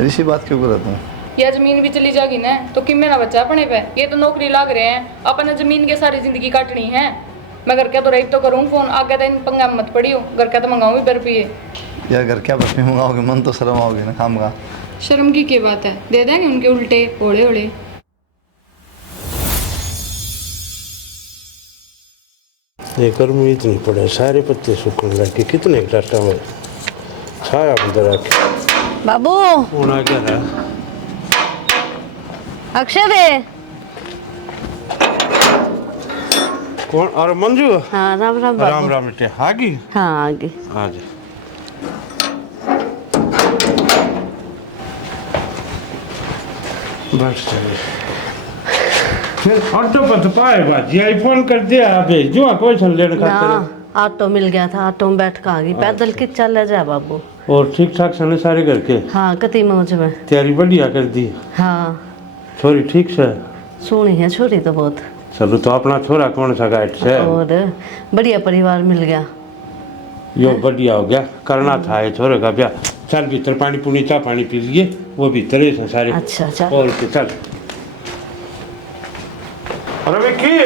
ऋषि बात क्यों कर रहा हूँ? यह जमीन भी चली जाएगी ना तो किम्मे ना बच्चा अपने पे। ये तो नौकरी लाग रहे हैं, अपने जमीन के सारी जिंदगी काटनी है। मैं घर क्या तो रही तो करूँ फोन आगे तो इन पंगा मत पड़ी हो। घर क्या तो मंगाऊँ भी बर्फी है यार घर क्या बर्फी मंगाओगे? मन तो शर्म आओगे ना खाम का। शर्म की क्या बात है, दे देंगे उनके उल्टे ओले ओले। ये गर्मी इतनी पड़े, सारे पत्ते सूखने लगे, कितने टाटा में छाया अंदर आके बाबू होना क्या रहा। अक्षय रे। कौन? और मंजू? हाँ राम राम बाबू। राम राम बेटे, आ गई? हाँ आगे आ जा। बस चलिए ऑटो पर तो पाए बाजी आई फोन कर दिया, भेज दूँ कोई सन लेने खातिर। ना ऑटो मिल गया था, ऑटो में बैठ कर आ गई। पैदल कित चल जा बाबू। और ठीक ठाक सन सारे घर के? हाँ कति मौज में। तैयारी बढ़िया कर दी? हाँ छोरी ठीक से? सोनी है छोरी तो बहुत। चलो तो अपना छोरा कौन सा गाइड से? और बढ़िया परिवार मिल गया। यो बढ़िया हो गया, करना था ये छोरे का ब्याह। चल भीतर पानी पुनी चाह पानी पी लिए, वो भीतर ही सारे। अच्छा चल। और के चल। अरे विक्की,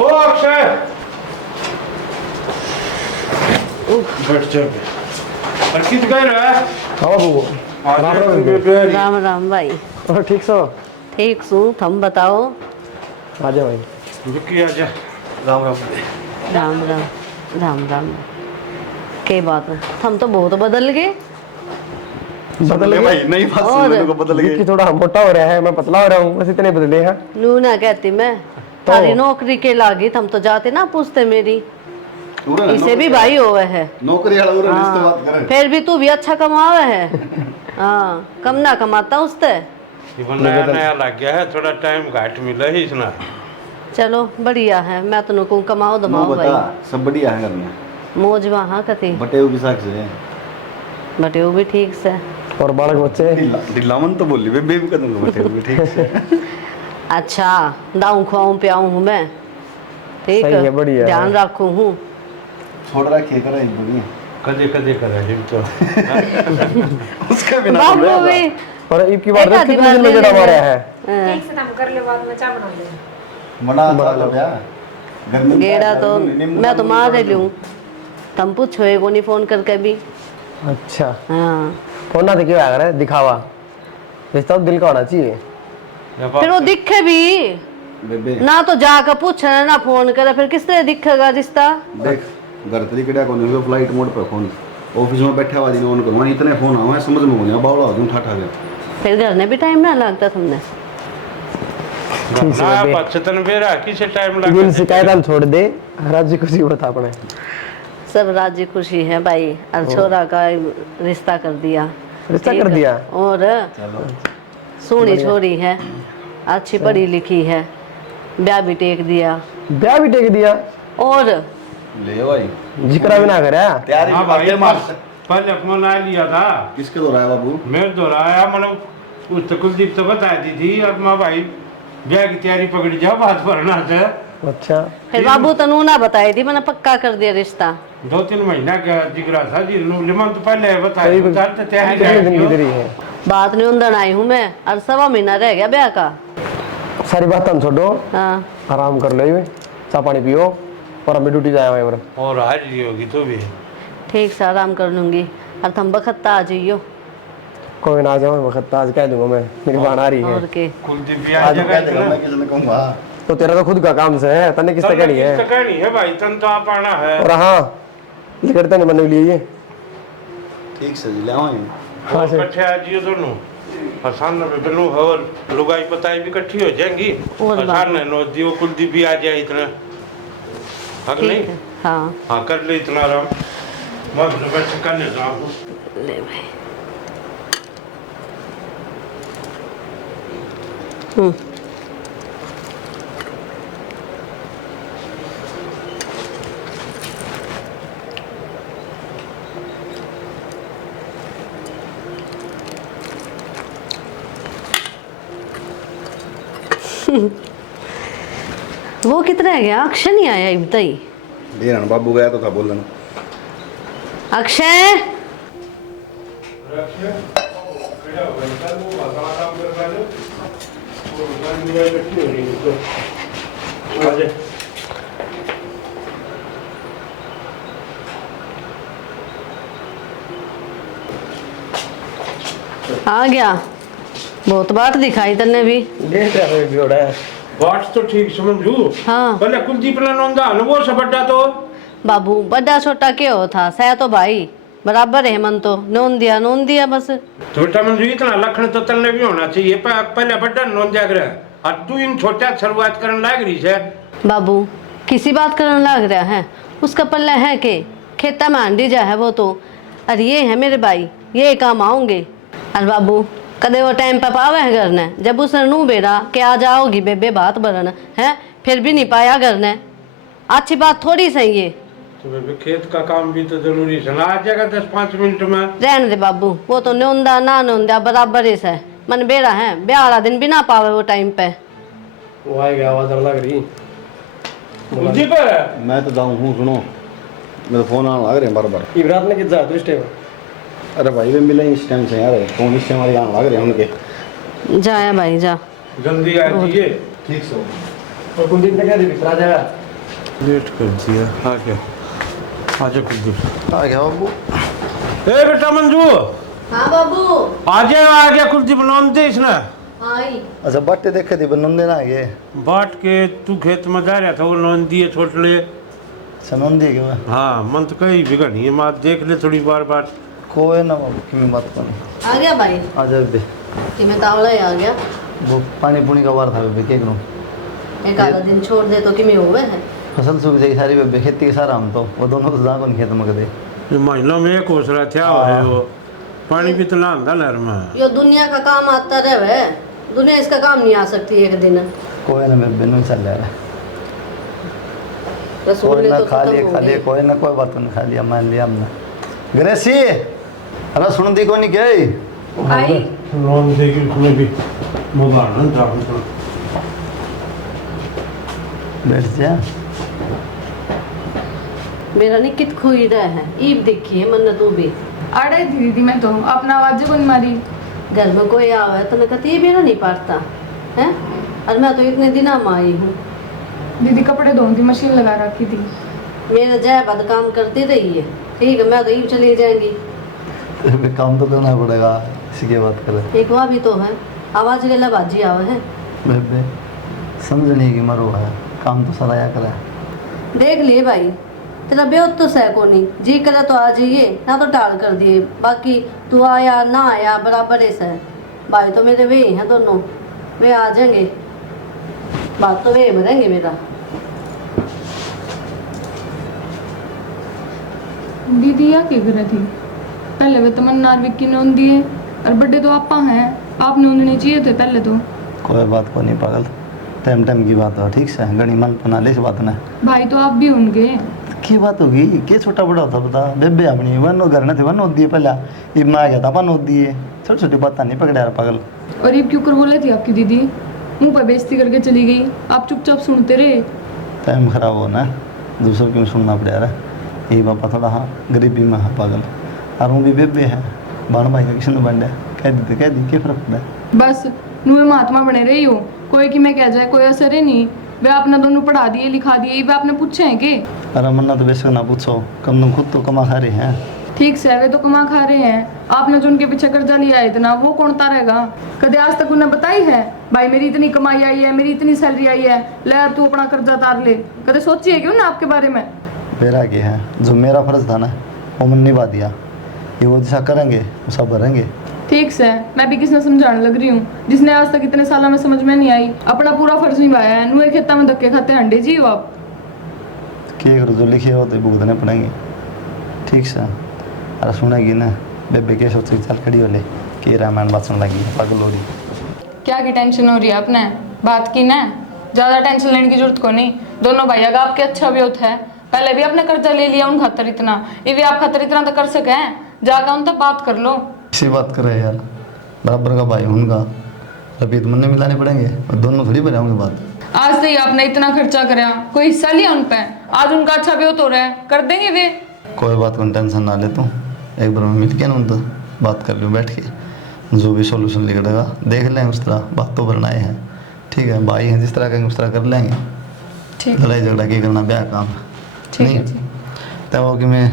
ओ अक्षय, बैठ जा। और कित गए रहा? हाँ बाबू। राम राम भाई। और ठीक सो? ठीक सू, तुम बताओ। आजा भाई। विक्की आजा। राम राम। राम राम राम राम। के बात है, हम तो बहुत बदल गए। बदल गए भाई, नई बात सुनने को बदल गए। कि थोड़ा मोटा हो रहा है, मैं पतला हो रहा हूँ, बस इतने बदले हैं। लूना कहती मैं तारी नौकरी के लागी, हम तो जाते ना पूछते मेरी। इसे भी भाई होवे है नौकरी वाला उरे रिश्ते बात करे। फिर भी तू भी अच्छा कमावे है। हाँ कम ना कमाता उससे। नया नया लग गया है, थोड़ा टाइम घाट मिला ही इसना। चलो बढ़िया है, मैं तो नुकूं कमाओ दमाओ भाई। सब बढ़िया है घर में। मौज वहाँ कती बटे भी साख से बटे वो भी ठीक से। और बालक बच्चे दिलावन तो बोली बेबी भी करूंगा बटे भी ठीक से। अच्छा दाऊं खुआऊं पियाऊं हूँ मैं, ठीक सही है, बढ़िया है। ध्यान रखूं हूँ। छोड़ रखिए करा ही कदे कदे करे जिम तो। उसके बिना बाबू भी और ईद की बात है, कितने दिन में बेटा हमारा है? ठीक से काम कर ले, बाद में चाय बना ले। बड़ा अच्छा भैया। गेड़ा तो मैं तो मार रही हूँ, तुम पूछो एगो नहीं फोन करके भी। अच्छा हाँ फोन ना देखिए आ रहा है, दिखावा रिश्ता तो दिल का होना चाहिए। फिर वो दिखे भी बेबे ना, तो जाकर पूछना ना फोन करे, फिर किस तरह दिखेगा रिश्ता। देख घर तरीके क्या कौन है, फ्लाइट मोड पर फोन ऑफिस में बैठा हुआ दिन ऑन करूँ, इतने फोन आवे समझ में नहीं बावड़ा हो जाऊँ ठाठा गया। फिर घर में भी टाइम ना लगता तुमने। ना पछतन बेरा किसे टाइम लगा। दिल शिकायत हम छोड़ दे, राज्य खुशी बता अपने। सब राजी खुशी है भाई, और छोरा का रिश्ता कर दिया। रिश्ता ठीक कर दिया? और सोनी छोरी है, अच्छी पढ़ी लिखी है, ब्याह भी टेक दिया। ब्याह भी टेक दिया? और ले भाई जिक्र भी ना करा। तैयारी हाँ भाई, पहले फोन आ लिया था। किसके दो रहा है बाबू? मेरे दोहराया, मतलब उस तो कुलदीप तो बता दी थी। अब माँ भाई ब्याह की तैयारी पकड़ी जाओ, बात भरना से। अच्छा फिर बाबू तनु ना बताई थी, मैंने पक्का कर दिया रिश्ता। 2-3 महीना का जिगरा था जी, लिमन तो पहले बताया कितने दिन की देरी है? बात नहीं उंदन आई हूँ मैं, और 1.25 महीना रह गया ब्याह का। सारी बात हम छोड़ो, हाँ आराम कर लो, चाय पानी पियो, और हमें ड्यूटी जाए हुए। और आज ही होगी तो भी ठीक से आराम कर लूंगी, और तुम बखत्ता आ जाइयो। कोई ना आ जाओ, वक्त आज कह दूंगा मैं, मेरी बहन आ रही और है। के कुलदीप भी आज आ कह देगा, जाएगा। मैं किसी ने कहूंगा। तो तेरा तो खुद का काम से है, तने किससे कहनी है? कहनी है भाई, तन तो आप आना है। और हाँ लिखते नहीं मैंने लिए ये ठीक से ले आऊं। हाँ और से इकट्ठे आ जियो दोनों, आसान में बिनु और लुगाई पताई भी इकट्ठी हो जाएंगी। और आसान है, नो दियो कुलदीप भी आ जाए इतना। हक नहीं? ठीक है। हाँ हाँ कर ले इतना आराम, मत बैठ करने दो आपको। ले भाई। वो कितना है गया? अक्षय नहीं आया अभी तक। देना बाबू गया तो था बोलना। अक्षय आ गया। बहुत बाट दिखाई तन्ने भी। देख रहा है भी हो रहा है। बात तो ठीक समझू। हाँ भले कुलदीप ने नोंदा वो सब बड्डा तो बाबू, बड़ा छोटा क्या हो था, सह तो भाई बराबर है। मन तो नोन दिया बस। तो बेटा मंजू इतना लखन तो तलने भी होना चाहिए। पहले बड्डा नोन जाग रहा है और तू इन छोटा शुरुआत करने लग रही है। बाबू किसी बात करने लग रहा है, उसका पल्ला है के खेता में आंडी जा है वो तो। अरे ये है मेरे भाई, ये काम आऊंगे। अरे बाबू कदे वो टाइम पे पावे है घर ने, जब उसने नू बेरा के आ जाओगी बेबे बात बरन है, फिर भी नहीं पाया घर ने। अच्छी बात थोड़ी सही है। तो बेबे खेत का काम भी तो जरूरी है ना, आ जाएगा 10-5 मिनट में। रहने दे बाबू, वो तो नोंदा ना नोंदा बराबर ही है। मन बेरा है ब्याह वाला दिन भी ना पावे वो टाइम पे। वो आएगा, आवाज लग रही। कुलदीप मैं तो जाऊँ हूँ, सुनो मेरे फोन आने लग रहे हैं बार बार। इबरात ने कितना तो इस टाइम अरे भाई वे मिले इस टाइम से यार, फोन इस टाइम आने लग रहे हैं उनके। जाया भाई जा। जल्दी आ जाइए। ठीक से और कुलदीप ने कह दी आ जाएगा। लेट कर दिया। आ गया, आ जा कुलदीप। आ गया बाबू। ए बेटा मंजू हाँ बाबू आ गया कुलदीप नोन दे इसने। आई। अच्छा बाटे देखे थी बनन देना आगे बाट के तू खेत में जा रहा था, वो नोन दिए छोट ले। सनन दिए क्या? हाँ मन तो कहीं बिगड़ नहीं है, माँ देख ले थोड़ी बार बार। कोई ना बाबू कि मैं बात करूँ। आ गया भाई आ जा बे, कि मैं तावला ही आ गया। वो पानी पुनी का बार था बे, क्या करूँ? एक आधा दिन छोड़ दे तो कि मैं हुए है। फसल सूख जाएगी सारी बे, खेती के सारा हम तो वो दोनों तो जा कौन खेत में कदे। ये महीनों में एक होसला था है वो, पानी भी तो लांदा नहर में। यो दुनिया का काम आता रहे, दुनिया इसका काम नहीं आ सकती एक दिन। कोई ना बे, नहीं चल रहा है। रसूल कोई ने ना तो खा खत्म लिया हो खा लिया, गई। कोई ना कोई बात नहीं, खा लिया मान लिया हमने। ग्रेसी अरे सुन दी कोनी क्या है? आई लोन देगी उसमें भी मोबाइल था। बैठ जा। मेरा नहीं कित खोई रहा है, ईब देखिए मन तू भी। अड़े दीदी मैं तो अपना आवाज को नहीं मारी। घर में कोई आवे तो मैं कहती ये मेरा नहीं पाटता है। और मैं तो इतने दिन में आई हूँ। दीदी कपड़े धोने की मशीन लगा रखी थी। मेरा जय बद काम करती रही है, ठीक है मैं तो ईब चली जाएंगी। बे काम तो करना पड़ेगा, इसी की बात करें। एक वहाँ भी तो है, आवाज गला बाजी आवे है। बे समझने की मरो है, काम तो सारा या करा। देख लिए भाई, तेरा बेहद तो सह को नहीं जी करे तो आ जाइए, ना तो टाल कर दिए। बाकी तू आया ना आया बराबर है सह। भाई तो मेरे वे ही हैं दोनों, वे आ जाएंगे, बात तो वे भरेंगे मेरा। दीदी या क्या कर थी? पहले वे तमन्ना और विक्की ने उन दिए और बड्डे तो आपा हैं, आपने उन्हें चाहिए थे पहले तो। कोई बात को नहीं पागल, टाइम की बात हो, ठीक से गणी मन बना ले इस बात ने। भाई तो आप भी होंगे। की बात होगी, क्या छोटा बड़ा होता बता। बेबे अपनी वन घर न थे, वन होती है पहला ये मैं आ गया था अपन होती है, छोटी छोटी बात नहीं पकड़ा यार पागल। और ये क्यों कर बोले थी आपकी दीदी? मुंह पर बेइज्जती करके चली गई, आप चुपचाप सुनते रहे। टाइम खराब हो ना, दूसरों की सुनना पड़ रहा है। यही पापा थोड़ा हाँ गरीबी में है पागल, और वो भी बेबे है बाण भाई का किसी ने बन कह दी क्या फर्क पड़ा है। बस नुए महात्मा बने रही हो, कोई कि मैं कह जाए कोई असर ही नहीं। वे आपने दोनों पढ़ा दिए लिखा दिए, वे आपने पूछे हैं कि? अरे मन्ना तो बेशक ना पूछो, कम तुम खुद तो कमा खा रहे हैं। ठीक से वे तो कमा खा रहे हैं, आपने जो उनके पीछे कर्जा लिया है इतना, वो कौन उतारेगा? कदे आज तक उन्हें बताई है भाई मेरी इतनी कमाई आई है, मेरी इतनी सैलरी आई है, ले तू अपना कर्जा उतार ले? कदे सोची है क्यों ना आपके बारे में? मेरा क्या है, जो मेरा फर्ज था ना वो मैंने निभा दिया, ये वो जैसा करेंगे वो सब भरेंगे। ठीक से मैं भी किसने समझाने लग रही हूँ, जिसने आज तक इतने सालों में समझ में नहीं आई, अपना पूरा फर्ज निभाया है। नुए खेता में धक्के खाते अंडे जी हो आप। क्या करो, जो लिखे हो तो भुगतने पड़ेंगे, ठीक से। अरे सुनेगी ना बेबे के सोच चल खड़ी हो ले कि रामायण बात सुन लगी पागल हो रही। क्या की टेंशन हो रही है आपने? बात की ना, ज़्यादा टेंशन लेने की जरूरत को नहीं। दोनों भाई अगर आपके अच्छा भी होता है, पहले भी आपने कर्जा ले लिया उन खातर इतना, ये भी आप खातर इतना तो कर सके हैं, जाकर उन तक बात कर लो। इसी बात कर रहे हैं यार, बराबर का भाई उनका रबीत मन मिलाने पड़ेंगे और दोनों थोड़ी बनाओगे बात। आज से ही आपने इतना खर्चा कराया, कोई हिस्सा लिया उन पे? आज उनका अच्छा भी हो रहा है, कर देंगे वे। कोई बात को टेंशन ना ले तू, एक बार में मिल के ना उनसे बात कर लो बैठ के, जो भी सोल्यूशन निकलेगा देख लेंगे, उस तरह बात तो बनाए हैं। ठीक है, भाई हैं, जिस तरह कहेंगे उस तरह कर लेंगे। ठीक है लड़ाई झगड़ा के करना ब्याह काम ठीक है जी। तब वो कि मैं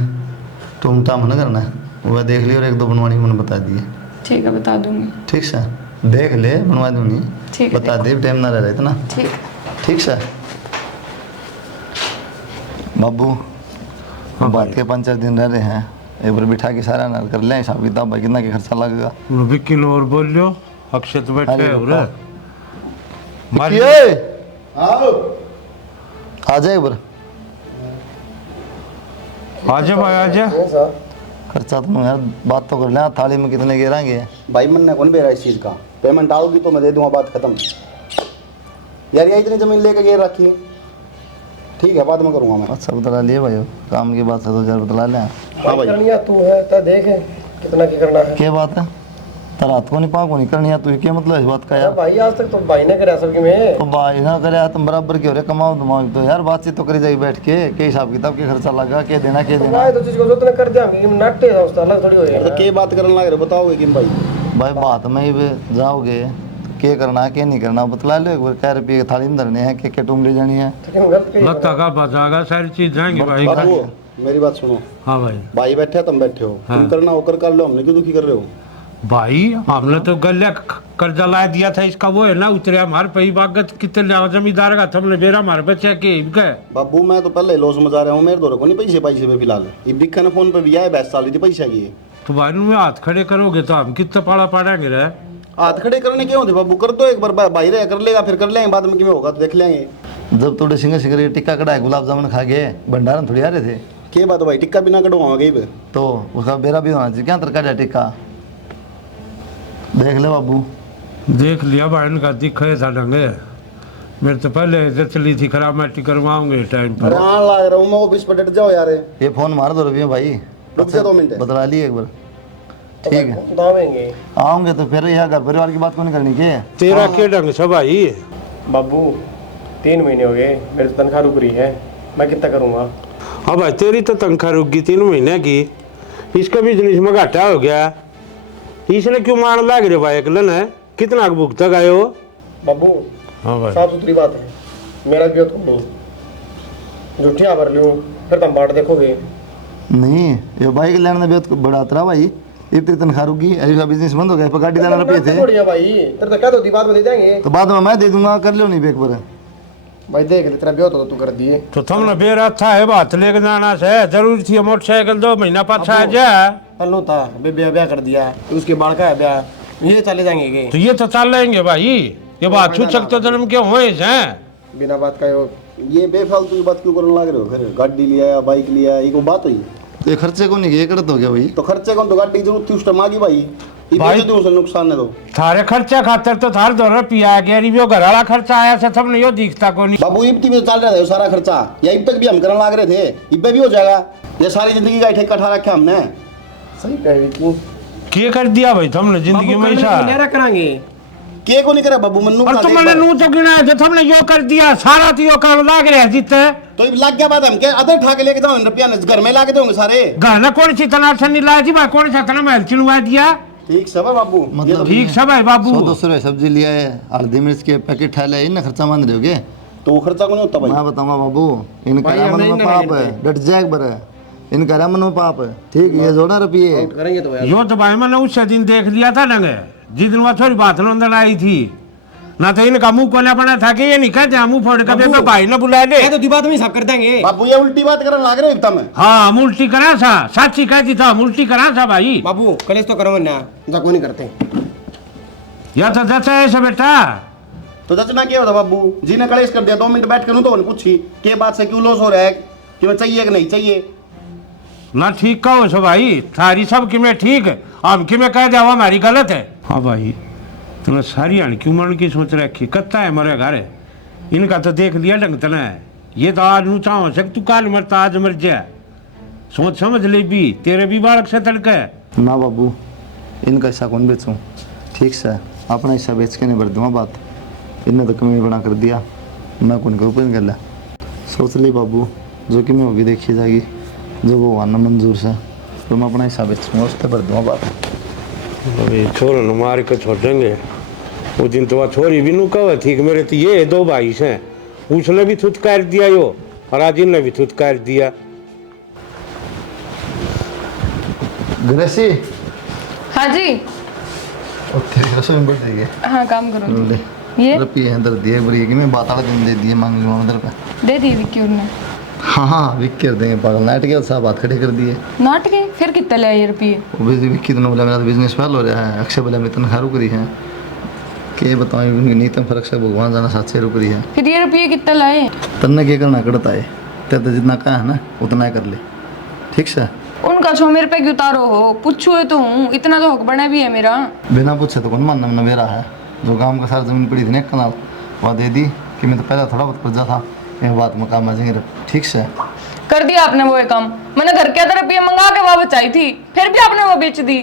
तुम टाम न करना है, वह देख लियो और एक दो बनवानी मैंने बता दिए। ठीक है बता दूंगी। ठीक से देख ले, बनवा दूंगी, ठीक है, बता दे, टाइम ना रह इतना। ठीक है। ठीक से बाबू, बात के 5-4 दिन रह रहे हैं, एक बार बिठा के सारा ना कर लें हिसाब किताब, भाई कितना के खर्चा लगेगा। विक्की और बोल लो, अक्षय तो बैठे अरे हो बाबा। रे मार आ जाए एक बार, आजा भाई आजा। खर्चा तुम यार बात तो कर ले, थाली में कितने गिराएंगे। भाई मन ने कौन बेरा इस चीज़ का, पेमेंट आओगी तो मैं दे दूंगा, बात खत्म। यार ये इतनी जमीन लेके गिर रखी है, ठीक है बाद में करूंगा मैं। अच्छा बतला लिए भाई, काम की बात है 2000 बतला लें। हाँ भाई करनिया तू है ता देख कितना की करना है। क्या बात है, रात को नहीं पा को नहीं करनी है, तू क्या मतलब इस बात का यार। भाई आज तक तो भाई ने करा सबकी में। तो भाई ना करे तुम बराबर क्यों रे, कमाओ दिमाग तो यार, बातचीत तो करी जाएगी बैठ के हिसाब किताब के खर्चा लगा के देना के देना। भाई तो चीज को जो तूने कर दिया कि नाटे था उसका अलग थोड़ी हो तो जाएगा। क्या बात करने लग रहे बताओगे कि भाई। भाई बात में ही जाओगे तो क्या करना है क्या नहीं करना बतला लो एक बार। क्या रुपये की थाली में धरने हैं, क्या टूम ले जानी है। लेकिन गलत कही लगता का बचागा सारी चीज जाएंगे भाई। बाबू मेरी बात सुनो, हाँ भाई। भाई बैठे तुम बैठे हो, हाँ। तुम करना होकर कर लो, हमने क्यों दुखी कर रहे हो। भाई हमने तो गले कर्जा ला दिया था, इसका वो है ना उतरे हमारे पे बागत कितने जमींदार का हमने बेरा हमारे बच्चे के इनके। बाबू मैं तो पहले लॉस में जा रहा हूँ, मेरे दौरे को नहीं पैसे पे फिलहाल। ये दिखा ना फोन पे भी आया 22 साल पैसा की। तो भाई में हाथ खड़े करोगे तो हम कितने पाड़ा पाड़ेंगे रे। हाथ खड़े करने क्यों होते बाबू, कर दो एक बार, भाई रहे कर लेगा, फिर कर लेंगे बाद में, क्यों होगा तो देख लेंगे। जब थोड़े सिंगर टिक्का कढ़ाए गुलाब जामुन खा गए भंडारण थोड़ी आ रहे थे, क्या बात भाई, टिक्का बिना कटवाओगे कहीं पे। तो उसका बेरा भी होना चाहिए, क्या तरका टिक्का। देख ले बाबू, देख लिया भाई इनका दिखे था ढंगे। मेरे तो पहले से चली थी खराब मैटी करवाऊंगे टाइम अरे पर। हाँ लग रहा हूँ मैं, ऑफिस पर डट जाओ यार। ये फोन मार दो रवि भाई, रुक जा 2 मिनट। बतला लिए एक बार। ठीक है दावेंगे आऊंगे तो फिर यह घर परिवार की बात को नहीं करनी के। तेरा के ढंग से भाई। बाबू 3 महीने हो गए, मेरी तो तनख्वाह रुक रही है, मैं कितना करूँगा। हाँ भाई तेरी तो तनख्वाह रुक गई 3 महीने की, इसका बिजनेस में घाटा हो गया। इसने क्यों मार लाग रहे भाई अगले ने, कितना भुगता गए हो। बाबू हाँ भाई साफ सुथरी बात है, मेरा भी तो नहीं झूठिया भर लूँ फिर तुम बाट देखोगे। नहीं ये बाइक लेने में बहुत बड़ा अतरा भाई, इतनी तनख्वाह रुकी, अभी का बिजनेस बंद हो गया, गाड़ी लाना रुपये थे। बढ़िया भाई तेरे तो क्या तो बाद में दे देंगे। तो बाद में मैं दे दूंगा, कर लो नहीं बेक पर। भाई देख ले तेरा ब्याह तो तू कर दिए। तो तुमने बेरा था है बात लेके जाना से जरूरी थी, मोटरसाइकिल 2 महीना पाछा जा। पल्लू था ब्याह कर दिया, तो उसके बाढ़ का है ब्याह, ये चले जाएंगे तो ये तो चल लेंगे भाई, ये बात छू सकते जन्म क्यों हुए हैं। बिना बात का ये बेफालतू की बात क्यों करने लग रहे हो, फिर गाड़ी लिया या बाइक लिया, ये कोई बात हुई। तो ये खर्चे को नहीं ये करत हो गया भाई। तो खर्चे कौन, तो गाड़ी की जरूरत थी उस टाइम आगी भाई, भाई भाई नुकसान है तो। थारे खर्चा खातर तो थार दो रुपया गया, वो घर वाला खर्चा आया से तुमने यो दिखता को नहीं। बाबू इब्ती में चल रहा था सारा खर्चा, या इब तक भी हम करने लग रहे थे, इब्बे भी हो जाएगा। ये सारी जिंदगी का ठेका ठा रखा हमने। सही कह रही थी। क्या कर दिया भाई तुमने जिंदगी में ऐसा। करांगे के को नहीं करे बाबू मन्नू और तुमने नू तो गिना जो तुमने यो कर दिया सारा तो यो कर लाग रहे जीते। तो इब लग गया बात, हम के अदर ठा के लेके जाओ रुपया घर में लाके दोगे सारे। घर में कौन सी तनाशन नहीं लाया जी भाई, कौन सा तना महल चिलवा दिया। ठीक सब है बाबू, मतलब ठीक सब है बाबू। 100-200 रुपये सब्जी लिया है, हल्दी मिर्च के पैकेट ठा लिया, इन खर्चा मान रहे हो क्या। तो वो खर्चा को नहीं होता भाई। मैं बताऊंगा बाबू, इनका मन में पाप है, डट जाए एक बार, इनका मन में पाप है। ठीक ये जोड़ा रुपये करेंगे तो यो तो भाई मैंने उससे दिन देख लिया था लंगे, जिस दिन वह थोड़ी बात नंदन आई थी ना, तो इनका मुंह खोला पड़ा था कि ये नहीं कहते मुंह फोड़ कर भाई ने बुला ले। तो बात में सब कर देंगे। बाबू ये उल्टी बात करने लग रहे हो एकदम। हाँ उल्टी करा था, साची कहती था उल्टी करा था भाई। बाबू कलेश तो करो ना, को नहीं करते या तो जैसे ऐसे बेटा। तो दचना क्या होता बाबू जी ने कलेश कर दिया, 2 मिनट बैठ कर तो पूछी के बात से क्यों लॉस हो रहा है, कि मैं चाहिए कि नहीं चाहिए ना। ठीक कहो सो भाई, थारी सब कि मैं ठीक है, हम कि मैं कह जाओ हमारी गलत है। हाँ भाई तुमने सारी आने क्यों मन की सोच रखी, कत्ता है मरे घर है, इनका तो देख लिया ढंग तना है। ये तो आज नू चाहो सक तू काल मरता आज मर जाए, सोच समझ ले भी, तेरे भी बालक से तड़का है ना बाबू। इनका हिस्सा कौन बेचूं, ठीक से अपना हिस्सा बेच के नहीं भर दूँगा बात। इनने तो कमी बना कर दिया, मैं कौन के ऊपर गल सोच ली बाबू, जो कि मैं वो भी देखी जाएगी, जो वो आना मंजूर से, तो मैं अपना हिस्सा बेचूँगा, उस पर भर दूँगा बात। अभी छोर न मार के छोड़ेंगे। वो दिन तो छोरी भी नु कह थी कि मेरे तो ये 2 भाई हैं, उसने भी थुतकार दिया यो और आज इनने भी थुतकार दिया। ग्रेसी हाँ जी। तेरी रसोई में बैठ रही है। हाँ काम करो। ले ये रुपये हैं दर्द दिए बड़ी कि मैं बात आला दिन दे दिए मांग लूँ उधर पे। दे दी विक्की उन्होंने। हाँ हाँ विक कर देंगे पागल नाट के साथ बात खड़े कर दिए। नाट के फिर कितने ले आए रुपये? वो विक्की तो बोला मेरा बिजनेस फेल हो रहा है, अक्षय बोला मेरी तनख्वाह रुक रही है, के बताऊँ उनकी नीतम फर्क से भगवान जाना 7 से रुक रही है। फिर ये रुपये कितने लाए? तन्ने क्या करना कड़ता है, तेरे तो जितना कहा है ना उतना ही कर ले, ठीक से। उनका छो मेरे पे क्यों उतारो हो? पूछो तो हूँ, इतना तो हक बना भी है मेरा। बिना पूछे तो कौन मानना मैंने मेरा है, जो गांव का सारा जमीन पड़ी थी ना कनाल वहाँ दे दी कि मैं तो पहले थोड़ा बहुत कर्जा था, ये बात में काम आ जाएंगे, ठीक से। कर दिया आपने वो काम। मैंने घर के अंदर रुपये मंगा के वहाँ बचाई थी, फिर भी आपने वो बेच दी।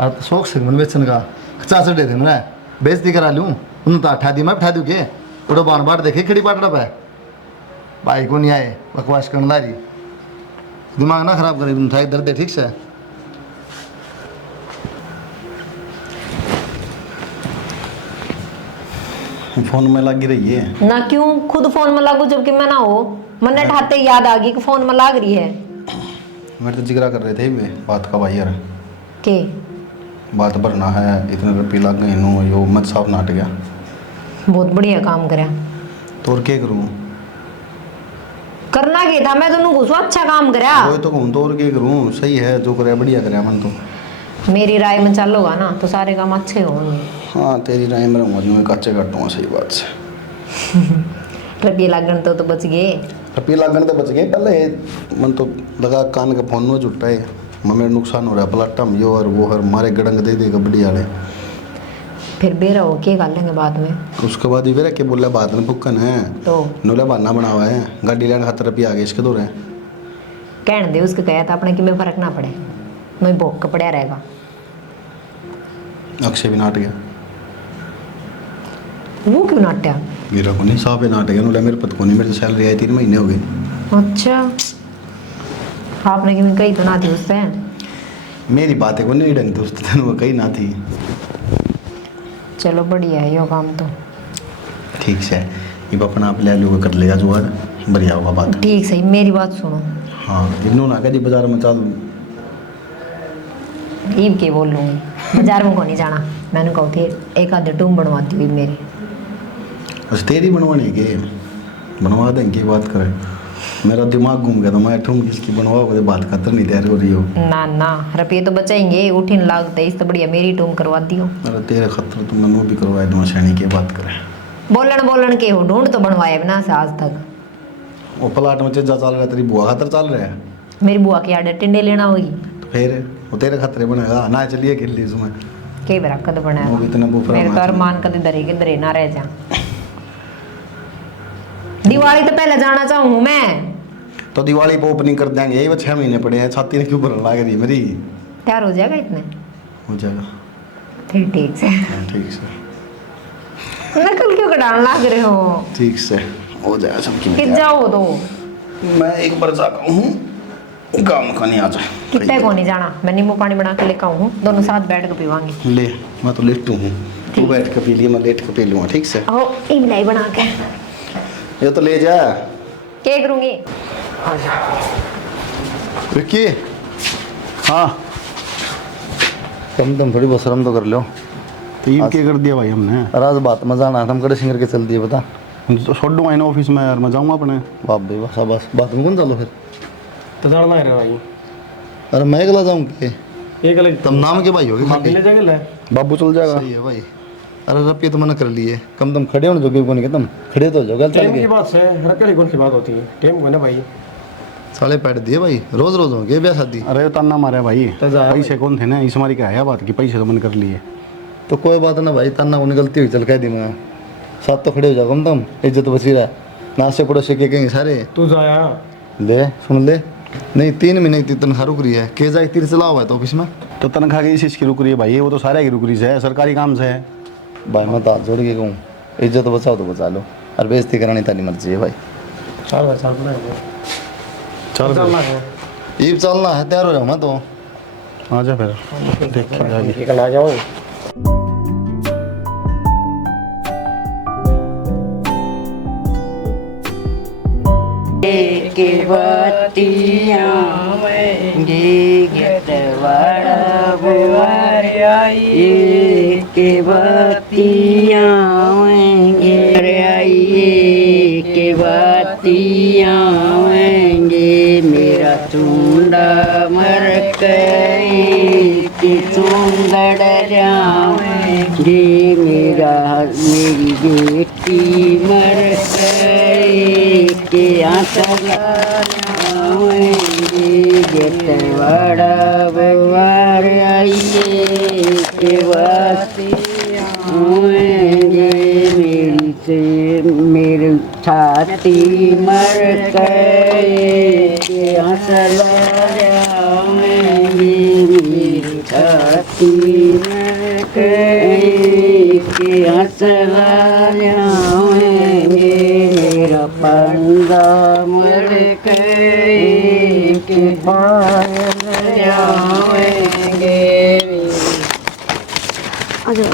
अरे तो शौक से मन बेचने का 50 दे दे मेरा बेइज्जती करा लूँ, उन्होंने तो उठा दी मैं उठा दूँ के उड़ो बान बाट देखे खड़ी बाट रहा है भाई को नहीं आए बकवास करना रही, दिमाग ना खराब करे, उठाई दर्द है, ठीक से। फोन में लगी रही है ना क्यों खुद फोन में लागू जबकि मैं ना हो, मैंने ठाते याद आ गई कि फोन में लाग रही है। मेरे तो जिक्र कर रहे थे वे बात का भाई यार, के बात भरना है, इतने रुपये लग गए नो यो मत साफ नाट गया। बहुत बढ़िया काम करा। तो और क्या करूँ, करना क्या था, मैं दोनों घुसो अच्छा काम करा। वही तो कहूँ, तो और क्या करूँ, सही है जो करे बढ़िया करे मन तो। मेरी राय में चलोगा ना तो सारे काम अच्छे होंगे। हाँ तेरी राय में रहूँगा, जो मैं कच्चे काटूँगा, सही बात से। रुपये लागन तो बच गए। रुपये लागन तो बच गए, पहले मन तो लगा कान का फोन में जुटा है, मेरा नुकसान हो रहा है, पलाटा हम यो और वो हर मारे गड़ंग दे दे कबड्डी वाले। फिर बेरा हो के कर लेंगे बाद में। उसके बाद ही के बोला बाद में भुक्कन है तो नोला बहाना बना हुआ है, गाड़ी लेने खातर रुपये आगे इसके दो रहे। कहने दे उसके कहा था अपने कि में फर्क ना पड़े, मैं भोग का पड़ा रहेगा। अक्षय भी नाट गया, वो क्यों नाट्या? मेरा को नहीं साहब नाट गया, नोला मेरे पत को नहीं, मेरे तो सैलरी आई 3 महीने हो गए। अच्छा आपने कि कही तो ना थी उससे। मेरी बातें को नहीं ढंग दोस्त वो कहीं ना थी। चलो बढ़िया है यो काम तो। ठीक से ये अपना आप ले लो कर लेगा जुगाड़, बढ़िया होगा बात। ठीक सही, मेरी बात सुनो। हाँ जिन्हों ना कह दी बाजार में चल, ईब के बोल लूँगी, बाजार में को नहीं जाना। मैंने कहा थी एक आधे टूम बनवाती हुई मेरी। बस तेरी बनवाने के बनवा देंगे, बात करें। मेरा दिमाग घूम गया था, मैं ठूम किसकी बनवाओगे, बात खतर नहीं तैयार हो रही हो। ना ना रुपये तो बचाएंगे, उठिन लागते इससे बढ़िया मेरी टूम करवा दियो। अरे तेरे खतर तुमने मुँह भी करवाए दो श्रेणी की बात करें। बोलन के हो, ढूंढ तो बनवाए बिना से आज तक। वो प्लाट में चीजा चल रहा है, तेरी बुआ खातर चल रहा है। मेरी बुआ की आडे टिंडे लेना होगी तो फिर वो तेरे खतरे बनेगा ना, चलिए खेल ली उसमें के बरकत बना वो इतना बुफरा मेरे तो अरमान कदे दरे के दरे ना रह जा। दिवाली तो पहले जाना चाहूँ मैं। तो दिवाली पे ओपनिंग कर देंगे, यही वो 6 महीने पड़े हैं, छाती ने क्यों भरने लग रही है मेरी। तैयार हो जाएगा इतने? हो जाएगा फिर ठीक से। ठीक से, नकल क्यों कटाने लग रहे हो? ठीक से हो जाएगा सबकी। फिर जाओ तो मैं एक बार जाता हूँ, काम का नहीं आ जाए। कितने को नहीं जाना, मैं नींबू पानी बना के लेकर आऊँ, दोनों साथ बैठ के पीवांगे। ले मैं तो लेट हूँ, तू बैठ के पी लिया, मैं लेट के पी लूँगा, ठीक से। ओ इमलाई बना के ये तो ले जा। क्या करूँगी? विक्की हाँ कम तुम थोड़ी बहुत शर्म तो कर लो। तो ये क्या कर दिया भाई हमने, राज बात में जाना है, हम कड़े सिंगर के चल दिए बता। तो छोड़ दूँगा इन ऑफिस में यार, मैं जाऊँगा अपने। बाप भाई बस बस बात में कौन चलो फिर। तो जाना है भाई, अरे मैं अगला जाऊँ के एक अलग तुम नाम के भाई होगे खाली। ले जाके ले। बाबू चल जाएगा। सही है भाई। अरे रुपये तो मैंने कर लिए, कम तुम खड़े होने जोगे कौन के, तुम खड़े तो हो जाओगे चल टाइम के। की बात से रकड़ी कौन सी बात होती है, टाइम को ना भाई। साले पैट दिए भाई, रोज रोज होंगे ब्याह शादी। अरे ताना मारे भाई, तो जा पैसे कौन थे ना, इस हमारी क्या है बात की, पैसे तो मन कर लिए। तो कोई बात ना भाई, तन्ना उन्हें गलती हुई चल कह दी मैं, साथ तो खड़े हो जाओ कम तुम, इज्जत बची रहा। नाश्ते पड़ोसे के कहेंगे सारे। तू जाया ले सुन ले, नहीं 3 महीने की तनख्वाह रुक रही है, के जाए तीर चला हुआ है तो ऑफिस में। तो तनख्वाह की इस की रुक रही है भाई, वो तो सारे की रुक रही है, सरकारी काम से है भाई मैं तो हाथ जोड़ के कहूँ, इज्जत बचाओ तो बचा लो, और बेइज्जती करानी तानी मर्जी है भाई। चल भाई चल चल चलना है। ईब चलना है, तैयार हो जाओ मैं तो। आ जा फिर देखेंगे आगे। ठीक है ना जाओ। के बतियाँ के बतियाँ के बतियाँ मेरा चूंडा मर गई कि चूंदड़ जाएंगे मेरा मेरी बेटी मर गई कि आंचला जाएंगे बड़ा व्यवहार आइए के वास्ते आएंगे मेरी से मेरी छाती मर गए कि आंचला जाएंगे मेरी छाती मर गए कि आंचला जाएंगे मेरा पंजा मर गए कि पायल जाएंगे। आ जाओ।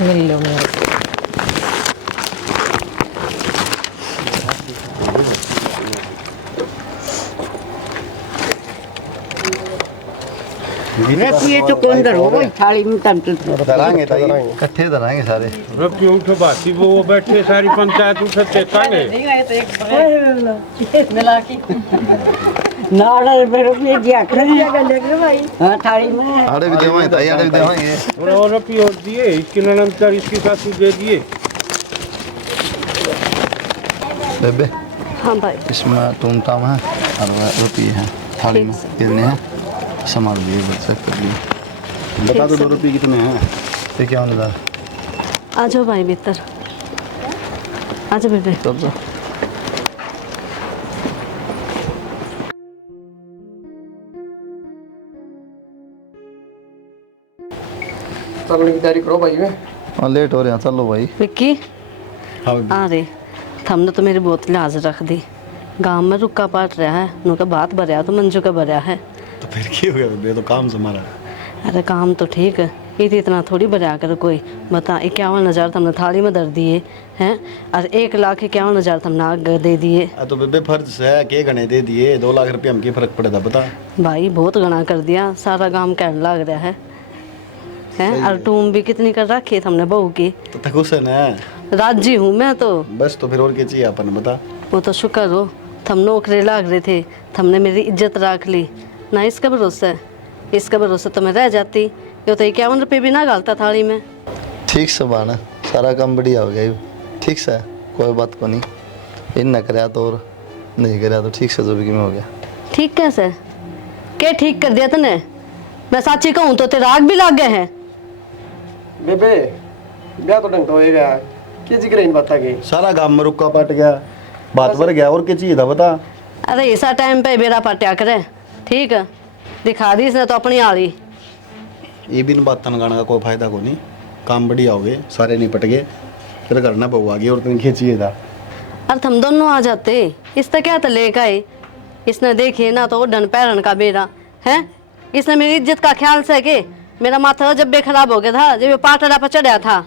मिल लो मेरे ये तो कौन दर हो गई थाली में तब तो धराएंगे ताई, इकट्ठे धराएंगे सारे। रखी उठो बाती वो बैठे सारी पंचायत उठते काने नाड़े में रुपये दिया करें भाई। हाँ थाली में आड़े भी देवाएंगे ताई, आड़े भी देवाएंगे। और रुपये और दिए इसकी ननंतर इसकी सासू दे दिए। बेबे हाँ भाई। इसमें टूमटाम है और रुपये हैं थाली में कितने हैं संभाल लिए बचत कर लिए। बता दो 2 रुपये कितने हैं? ये क्या होने लगा? आ जाओ भाई भीतर आ जाओ बेबे। तब तो चलने की तैयारी करो भाई। हाँ लेट हो रहे हैं, चलो भाई। विक्की हाँ आ रे हमने तो मेरी बोतलें आज रख दी। गांव में रुक्का पाट रहा है उनका बात भरया तो मंजू का भरया है। तो फिर क्या हो गया बेबे, तो काम से हमारा। अरे काम तो ठीक है ये तो इतना थोड़ी भरया कर कोई बता। 51,000 हमने थाली में धर दिए हैं और 1,51,000 हमने आग दे दिए। तो बेबे फर्ज से है के गणे दे दिए 2 लाख रुपये, हम क्या फर्क पड़ेगा बता। भाई बहुत गणा कर दिया सारा काम कहने लग रहा है हैं। और टूम भी कितनी कर रखी है हमने बहू की। तो तक उसे न राजी हूँ मैं तो। बस तो फिर और क्या चाहिए अपन बता। वो तो शुक्र हो थम नौकरी लाग रहे थे थमने मेरी इज्जत रख ली ना। इसका भरोसा है, इसका भरोसा तो मैं रह जाती। ये तो 51 रुपये भी ना डालता थाली में। ठीक से बाना सारा काम बढ़िया हो गया। ठीक से कोई बात को नहीं। इन न कराया तो और नहीं कराया तो ठीक से जो भी में हो गया। ठीक कैसे क्या ठीक कर दिया तूने? मैं साची कहूँ तो तेरा आग भी लाग गए हैं। बेबे ब्याह तो ढंग तो हो गया, क्या जिक्र इन बात की? सारा गांव में रुक्का पट गया, बात भर गया, और क्या चाहिए था बता। अरे ऐसा टाइम पे बेरा पट्या करे ठीक है दिखा दी इसने तो अपनी आली। ये भी बात तनगाना का कोई फायदा को नहीं। काम बढ़िया हो गए, सारे निपट गए, फिर करना बहू आ गई और तुम क्या चाहिए था। अरे हम दोनों आ जाते इसने क्या तो लेकर आए। इसने देखिए ना तो डन पैरन का बेरा है। इसने मेरी इज्जत का ख्याल से के मेरा माथा जब बे खराब हो गया था जब ये पाटड़ा पर चढ़ा था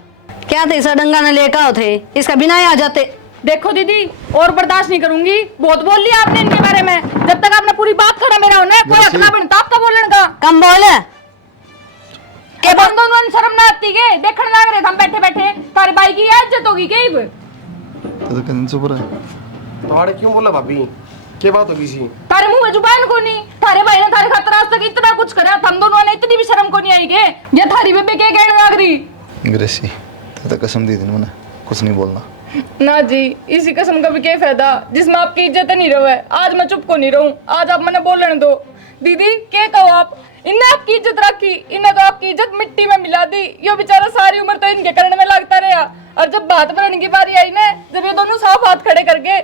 क्या था इस डंगा ने लेकर आओ थे इसका बिना ही आ जाते। देखो दीदी और बर्दाश्त नहीं करूंगी। बहुत बोल लिया आपने इनके बारे में। जब तक आपने पूरी बात करा मेरा होना कोई हक ना बनता आपका बोलने का। कम बोले के बंदों ने शर्म ना आती के देखने लग रहे थे हम बैठे बैठे तारे भाई की इज्जत होगी के तो कहीं चुप रहे। तुम्हारे क्यों बोला भाभी, क्या बात होगी सी? तारे मुंह में जुबान को नहीं। तारे भाई ने तारे खातर आज तक इतना कुछ करा हम दोनों ने इतनी भी शर्म को नहीं आई के ये थारी बेबे के कहने लग रही। ग्रेसी तो कसम दी थी मैंने कुछ नहीं बोलना। ना जी, इसी कसम का भी क्या फायदा जिसमें आपकी इज्जत नहीं रहे। आज मैं चुप को नहीं रहूं, आज आप मैंने बोलने दो। दीदी क्या कहो आप, इनने आपकी इज्जत रखी, इन्हें तो आपकी इज्जत मिट्टी में मिला दी। यो बेचारा सारी उम्र तो इनके करने में लगता रहा, और जब बात बनने की बारी आई ना, जब ये दोनों साफ हाथ खड़े करके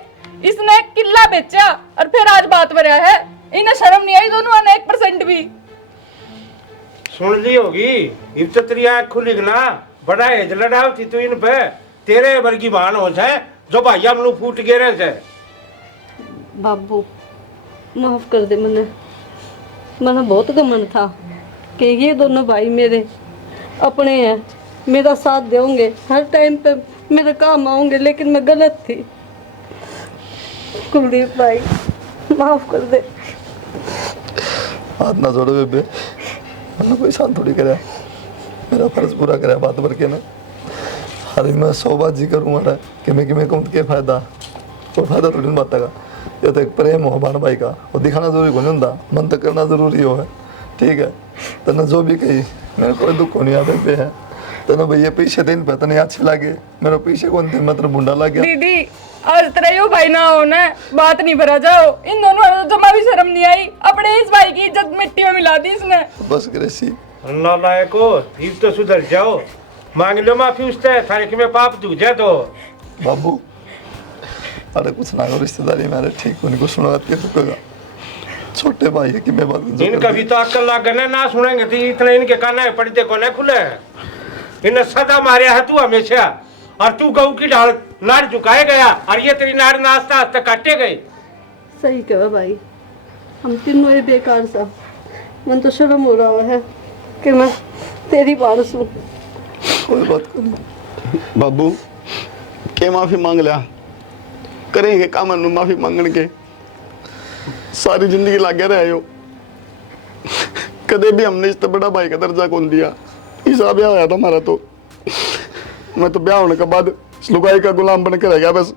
इसने किला बेचा और फिर आज बात बना है, इन्हें शर्म नहीं आई दोनों ने 1% भी। सुन ली होगी, इज्जत तेरी आँख खुली ना, बड़ा एज लड़ाव थी तू इन पे, तेरे वर्गी बहन हो जाए जो भाई हम लोग फूट गिरे थे। बाबू माफ कर दे, मैंने बहुत घमंड था कि ये दोनों भाई मेरे अपने हैं, मेरा साथ देंगे, हर टाइम पे मेरे काम आएंगे, लेकिन मैं गलत थी। कुलदीप भाई माफ कर दे। हाथ ना जोड़ो बेबे, मैंने कोई शांत थोड़ी करा, मेरा फर्ज पूरा करा बात भर के ना। अरे मैं 100 बात जी करूँगा ना कि मैं कहूँ क्या फायदा, कोई फायदा थोड़ी नहीं बात का। ये तो एक प्रेम हो बहन भाई का, वो दिखाना जरूरी को नहीं होता, मन तक करना जरूरी हो है, ठीक है। तने जो भी कही मेरे कोई दुख नहीं आता पे है, तने भैया पीछे दिन पे तने अच्छे लगे, मेरे पीछे कौन थे मतलब बुंडा लग गया। दीदी आज तरह यो भाई ना हो ना, बात नहीं भरा जाओ। इन दोनों जमा भी शर्म नहीं आई, अपने इस भाई की इज्जत मिट्टी में मिला दी इसने। बस कृषि नालायक हो, इब तो सुधर जाओ, मांग लो माफी उससे, थारे कि मैं पाप दूजा तो। बाबू अरे कुछ ना करो, रिश्तेदारी मेरे ठीक होने को सुना के रुकेगा, छोटे भाई है कि मैं बात इनका भी तो अक्ल लग गए ना, सुनेंगे तो इतने इनके कान है पढ़ते को नहीं खुले। इन्हें सदा मारे है तू हमेशा, और तू गऊ की ढाल नाड़ झुकाए गया, और ये तेरी नाड़ नाश्ता आज तक काटे गई। सही कहा भाई, हम तीनों ही बेकार सा। मन तो शर्म हो रहा है कि मैं तेरी वारस हूँ। कोई बात नहीं बाबू के माफी मांग लिया, करेंगे काम माफी मांगन के, सारी जिंदगी लागे रहे हो, कदे भी हमने इस बड़ा भाई का दर्जा कौन दिया। हिसाब ब्याह होया था हमारा, तो मैं तो ब्याह होने के बाद लुगाई का गुलाम बन के रह गया बस।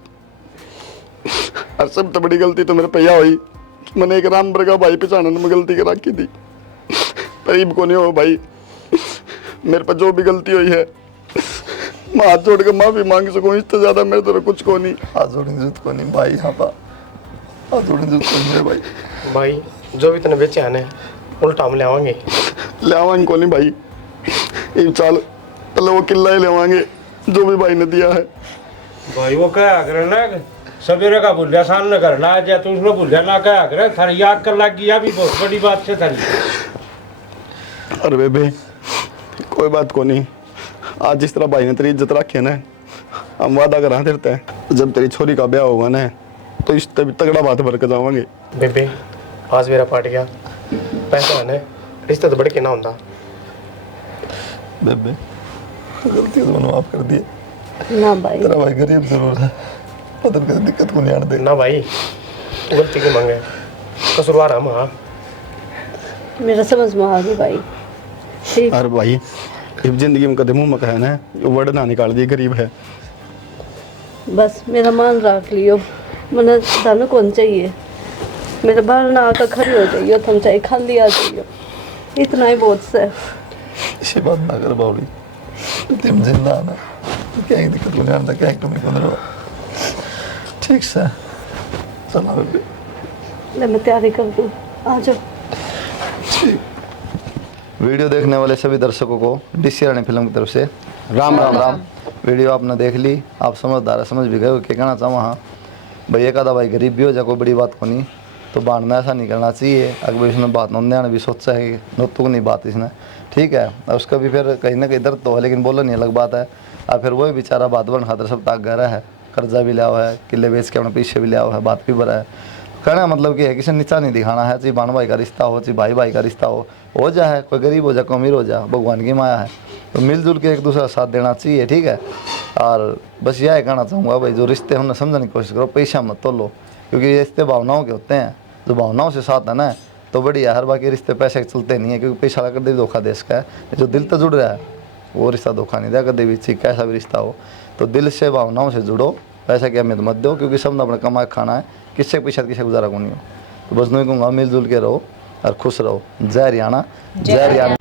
और सब तो बड़ी गलती तो मेरे पैया हुई, मैंने एक राम वर्गा भाई पहचानने में गलती कर रखी थी, करीब को नहीं हो भाई, मेरे पर जो भी गलती हुई है मैं हाथ जोड़ के माफी मांग सकूं, इससे ज्यादा मेरे तो कुछ को नहीं। हाथ जोड़ने की जरूरत को नहीं भाई, यहाँ पर हाथ जोड़ने की जरूरत को नहीं है भाई। भाई जो भी तने बेचे आने उल्टा हम ले आवांगे को नहीं भाई, एक चाल पहले वो किला ही लेवांगे जो भी भाई ने दिया है। भाई वो क्या करना सवेरे का भूलिया शाम ने करना है, या तू उसने भूलिया ना क्या करे, थारी याद कर लग गया भी बहुत बड़ी बात से थारी। अरे बेबे कोई बात को नहीं, आज जिस तरह भाई ने तेरी इज्जत रखी है ना, हम वादा करा देते हैं जब तेरी छोरी का ब्याह होगा ना, तो इस तभी तगड़ा बात भर के जावांगे। बेबे आज मेरा पाट गया, पैसा आने रिश्ता तो बढ़ के ना होता। बेबे गलती तो मैंने माफ कर दी, ना भाई, तेरा भाई गरीब जरूर है, पता नहीं दिक्कत को नहीं आने दे। ना भाई गलती की मांगे, कसूरवार हम। हाँ मेरा समझ में आ गई भाई, ठीक। अरे भाई इस जिंदगी में कदम मुँह में कहे ना, वो वर्ड ना निकाल दिए, गरीब है। बस मेरा मान रख लियो, मैंने धन कौन चाहिए, मेरे बाहर ना आकर खड़ी हो जाइयो, तुम चाहे खाली आ जाइयो, इतना ही बहुत से। इसी बात ना कर बाउली, तुम जिंदा है ना, तो क्या ही दिक्कत को नहीं आने, क्या तुम्हें कौन रहो, ठीक से चला बेबे। ले मैं तैयारी कर दूँ, आ जाओ। वीडियो देखने वाले सभी दर्शकों को डीसी रानी फिल्म की तरफ से राम राम राम। वीडियो आपने देख ली, आप समझदार समझ भी गए हो, क्या कहना चाहूँ। हाँ भाई एक आधा भाई गरीब भी हो जाए कोई बड़ी बात को नहीं, तो बांटना ऐसा नहीं करना चाहिए। अगर इसने बात नंदे भी सोचा है कि नोतू को नहीं बात इसने, ठीक है, और उसका भी फिर कहीं ना कहीं दर्द तो है, लेकिन बोलो नहीं अलग बात है। और फिर वही बेचारा बात बन खातर सब ताक गहरा है, कर्जा भी लिया हुआ है, किले बेच के अपने पीछे भी लिया हुआ है, बात भी बड़ा है। कहना मतलब कि है किसी नीचा नहीं दिखाना है, चाहे बहन भाई का रिश्ता हो, चाहे भाई भाई का रिश्ता हो जाए, कोई गरीब हो जाए कोई अमीर हो जाए, भगवान की माया है, तो मिलजुल के एक दूसरे का साथ देना चाहिए, ठीक है। और बस यह कहना चाहूँगा भाई, जो रिश्ते हमने समझने की कोशिश करो, पैसा मत तो लो, क्योंकि ये रिश्ते भावनाओं के होते हैं, जो भावनाओं से साथ है ना तो बढ़िया। हर बाकी रिश्ते पैसे के चलते नहीं है, क्योंकि पैसा लगा कर धोखा देश का है, जो दिल तो जुड़ रहा है वो रिश्ता धोखा नहीं देगा कभी भी, ठीक कैसा भी रिश्ता हो। तो दिल से भावनाओं से जुड़ो, पैसा की अहमियत मत दो, क्योंकि सब ने अपने कमा के खाना है, किससे पीछे किसे गुजारा को नहीं हो। तो बस नहीं कहूँगा मिलजुल के रहो और खुश रहो। जय हरियाणा, जय हरियाणा।